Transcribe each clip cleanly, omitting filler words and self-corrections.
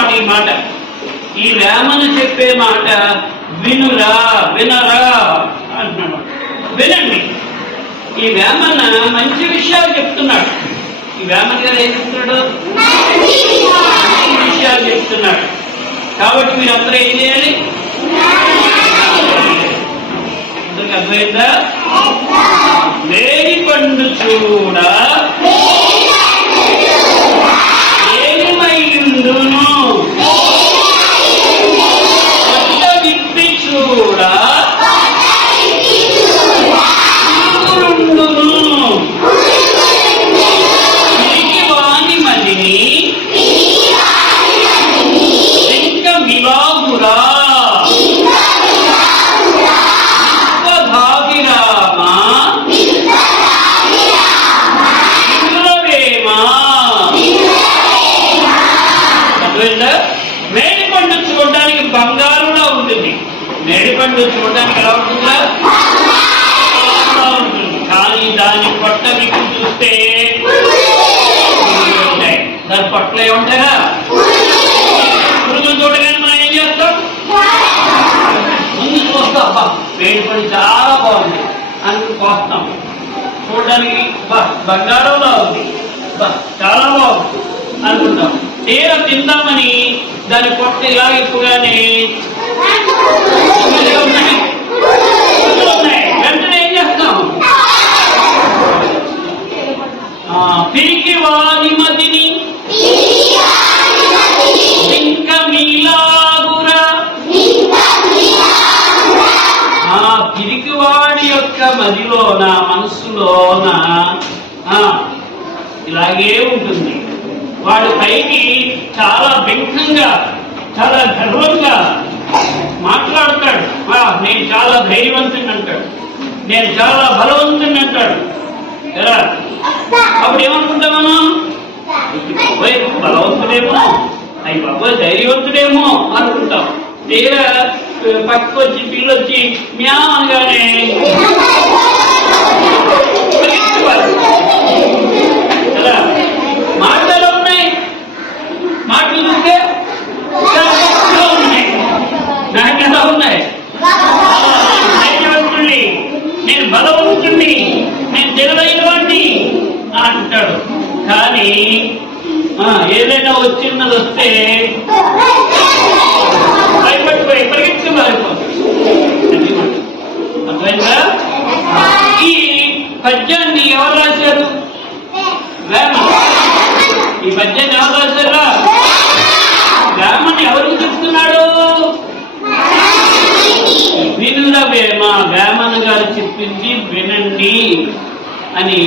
చెప్తున్నమాట ఈ మాట. ఈ వేమన చెప్పే మాట వినురా వినరా అంటున్నాడు. వినండి. ఈ వేమన మంచి విషయాలు చెప్తున్నాడు. ఈ వేమన గారు ఏం చెప్తున్నాడు? మంచి విషయాలు చెప్తున్నాడు. కాబట్టి మీరు అందరూ ఏం చేయాలి? అందరికి అర్థమైందా? వేడి పండు చూడ ఏమైందును, కొత్త విప్పి చూడ పిరికి వాని మదిని వెంక విలాగురా మేడి పండు చూడడానికి బంగారులా ఉంటుంది. మేడి పండు చూడడానికి ఎలా ఉంటుందా? ఉంటుంది. కానీ దాని పొట్ట విప్పి చూస్తే ఉంటాయి. దాని పొట్టలు ఏముంటారా? పురుగులు చూడగానే మనం ఏం చేస్తాం? ముందు చూస్తాం, అబ్బా మేడి పండు చాలా బాగుంది అని కోస్తాం. చూడడానికి బంగారంలా ఉంది, చాలా బాగుంది అనుకుంటాం. తీరా తిందామని దాని పొట్ట ఇలా ఎక్కువగానే ఉన్నాయి. వెంటనే ఏం చేస్తాం? పిరికి వాని మదిని ఇంకా మీలాగురా. పిరికివాడి యొక్క మదిలోన మనస్సులోన ఇలాగే ఉంటుంది. వాడు పైకి చాలా బెంకంగా చాలా గర్వంగా మాట్లాడతాడు. నేను చాలా ధైర్యవంతుని అంటాడు, నేను చాలా బలవంతుని అంటాడు కదా. అప్పుడు ఏమనుకుంటాం మనం? బలవంతుడేమో, అయ్యి బాబోయ్ ధైర్యవంతుడేమో అనుకుంటాం. తీరా పక్కకు వచ్చి పిల్లొచ్చి మ్యా అనగానే కదా. మాటలు ఉన్నాయి, మాటలు చూస్తే ఉన్నాయి, నాకు ఎలా ఉన్నాయి? ధైర్యవంతుణ్ణి, నేను బలవంతుణ్ణి, నేను తెలివైన వాడిని అంటాడు. కానీ ఏదైనా వచ్చిన్నది వస్తే భయపడిపోయి పరిగెత్తి మారిపోతుంది. అర్థమైందా? ఈ పద్యాన్ని ఎవరు రాశారు? వేమన. ఈ పద్యాన్ని ఎవరు రాశారా? వేమన ఎవరికి చెప్తున్నాడు? వినురా వేమ, వేమన గారు చెప్పింది వినండి అని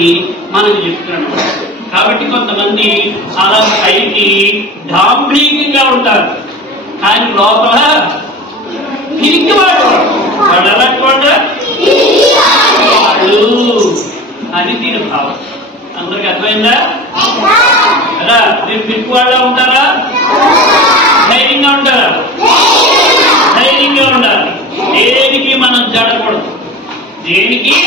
మనకు చెప్తున్నాడు. కాబట్టి కొంతమంది అలా పైకి దాంభికంగా ఉంటారు, కానీ లోపల పిరికివాడు. వాడు ఎలాంటి వాడు అని దీని భావం. అందరికి అర్థమైందా కదా? మీరు పిరికివాళ్ళ ఉంటారా? ధైర్యంగా ఉంటారా? ధైర్యంగా ఉండాలి. దేనికి మనం జడకూడదు, దేనికి